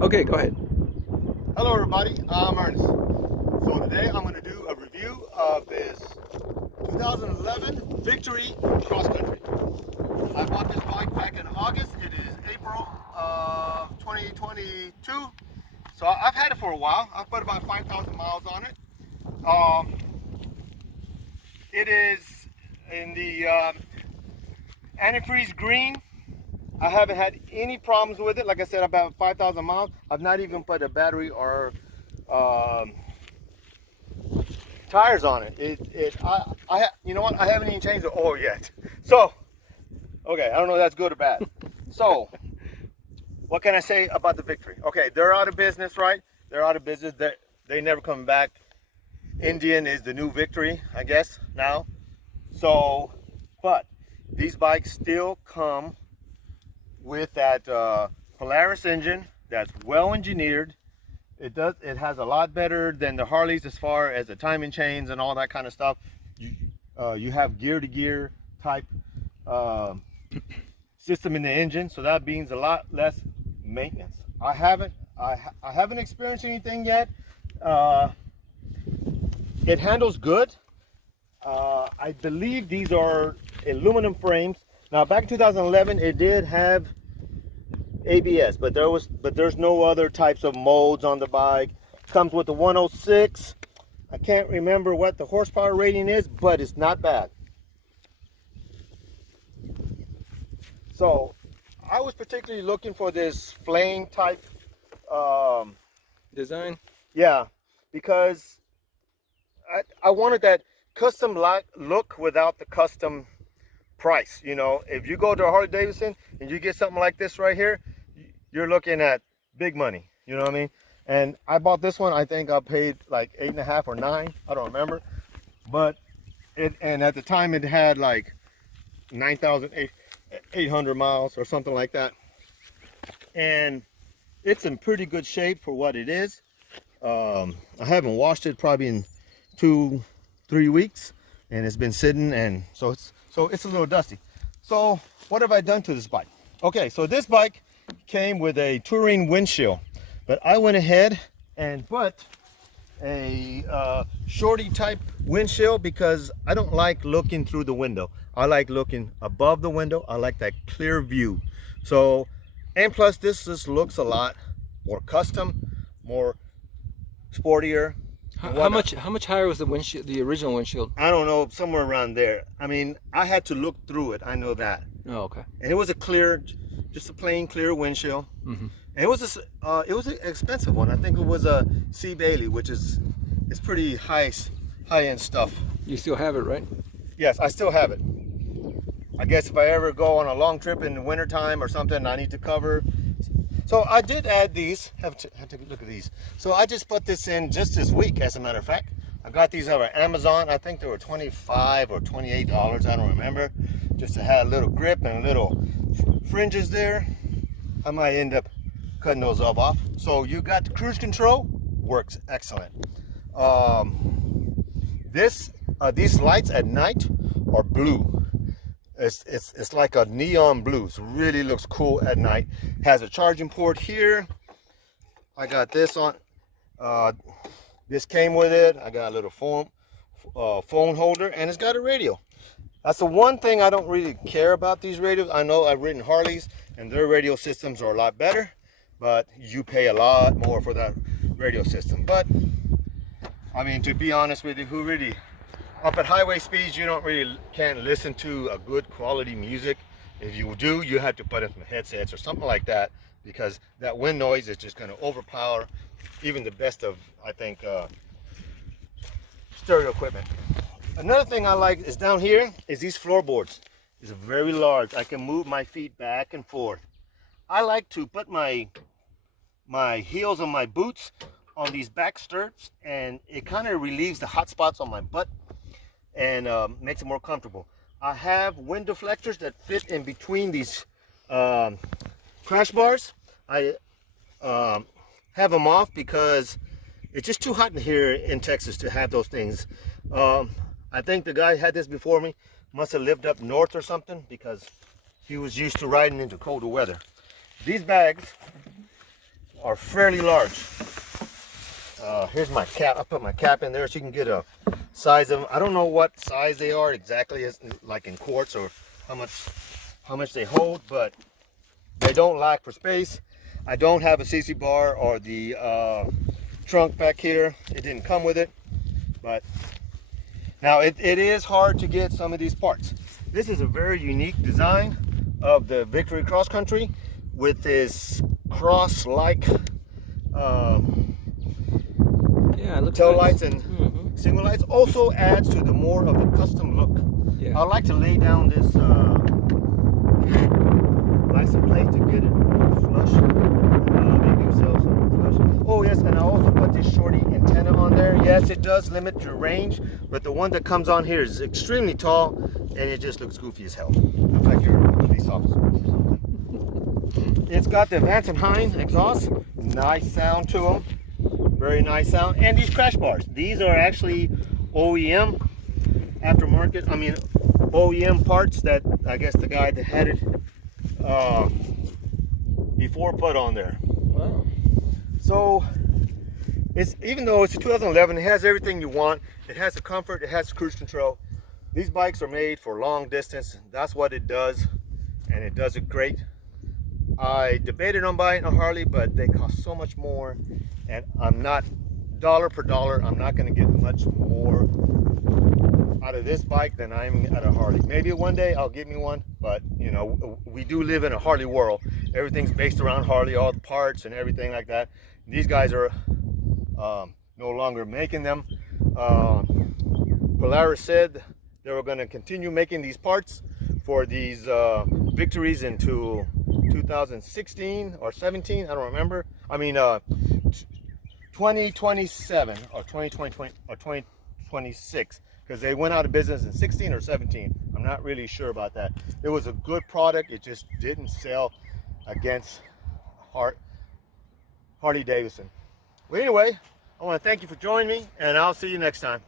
Okay, go ahead. Hello everybody, I'm Ernest. So today I'm going to do a review of this 2011 Victory Cross Country. I bought this bike back in August. It is April of 2022. So I've had it for a while. I've put about 5,000 miles on it. It is in the antifreeze green. I haven't had any problems with it. Like I said, about 5,000 miles. I've not even put a battery or tires on it. You know what? I haven't even changed the oil yet. So, okay, I don't know if that's good or bad. So, what can I say about the Victory? Okay, they're out of business, right? They're out of business. They never come back. Indian is the new Victory, I guess, now. So, but these bikes still come with that Polaris engine that's well engineered. It has a lot better than the Harleys as far as the timing chains and all that kind of stuff. You have gear to gear type system in the engine, so that means a lot less maintenance. I haven't experienced anything yet. It handles good. I believe these are aluminum frames. Now back in 2011 it did have ABS, but there's no other types of modes on the bike. Comes with the 106. I can't remember what the horsepower rating is, but it's not bad. So I was particularly looking for this flame type Design? yeah, because I wanted that custom look without the custom price. You know, if you go to a Harley Davidson and you get something like this right here, you're looking at big money. You know what I mean? And I bought this one. I think I paid like 8.5 or 9. I don't remember. But and at the time it had like 9,800 miles or something like that. And it's in pretty good shape for what it is. I haven't washed it probably in 2-3 weeks, and it's been sitting, and so it's a little dusty. So what have I done to this bike? Okay, so this bike came with a touring windshield, but I went ahead and put a shorty type windshield because I don't like looking through the window. I like looking above the window. I like that clear view. So, and plus this just looks a lot more custom, more sportier. How much higher was the windshield, the original windshield? I don't know, somewhere around there. I mean, I had to look through it. I know that. Oh, okay. And it was a clear, just a plain clear windshield. Mm-hmm. And it was an expensive one. I think it was a C. Bailey, which is it's pretty high end stuff. You still have it, right? Yes, I still have it. I guess if I ever go on a long trip in the wintertime or something, I need to cover. So I did add these. Have to look at these. So I just put this in just this week, as a matter of fact. I got these over Amazon. I think they were $25 or $28. I don't remember. Just to have a little grip and little fringes there. I might end up cutting those off. So you got the cruise control. Works excellent. These lights at night are blue. It's like a neon blue. So really looks cool at night. Has a charging port here. I got this on. This came with it. I got a little phone holder, and it's got a radio. That's the one thing I don't really care about these radios. I know I've ridden Harleys, and their radio systems are a lot better, but you pay a lot more for that radio system. But I mean, to be honest with you, who really up at highway speeds, you can't listen to a good quality music. If you do, you have to put in some headsets or something like that, because that wind noise is just going to overpower even the best of, I think, stereo equipment. Another thing I like is down here is these floorboards. It's very large. I can move my feet back and forth. I like to put my heels on my boots on these back stirrups, and it kind of relieves the hot spots on my butt and makes it more comfortable. I have wind deflectors that fit in between these crash bars. I have them off because it's just too hot in here in Texas to have those things. I think the guy had this before me, must have lived up north or something, because he was used to riding into colder weather. These bags are fairly large. Here's my cap. I put my cap in there so you can get a size of them. I don't know what size they are exactly, like in quarts or how much they hold, but they don't lack for space. I don't have a CC bar or the trunk back here. It didn't come with it, but now it is hard to get some of these parts. This is a very unique design of the Victory Cross Country with this cross-like tail lights and single lights. Also adds to the more of the custom look. Yeah. I like to lay down this license plate to get it flush. They do sell some flush. Oh yes, and I also put this shorty antenna on there. Yes, it does limit your range, but the one that comes on here is extremely tall, and it just looks goofy as hell. Looks like you're a police officer or something. It's got the Vance and Hines exhaust. Nice sound to them. Very nice sound. And these crash bars. These are actually OEM aftermarket. I mean OEM parts that I guess the guy that had it before put on there. Wow. So it's, even though it's a 2011, it has everything you want. It has the comfort, it has cruise control. These bikes are made for long distance. That's what it does, and it does it great. I debated on buying a Harley, but they cost so much more, and I'm not, dollar per dollar, I'm not going to get much more out of this bike than I'm at a Harley. Maybe one day I'll get me one, but you know, we do live in a Harley world. Everything's based around Harley, all the parts and everything like that. These guys are no longer making them. Polaris said they were going to continue making these parts for these victories into 2016 or 17, I don't remember. I mean 2027 or 2020 or 2026, because they went out of business in 16 or 17. I'm not really sure about that. It was a good product, it just didn't sell against Harley Davidson. Well, anyway, I want to thank you for joining me, and I'll see you next time.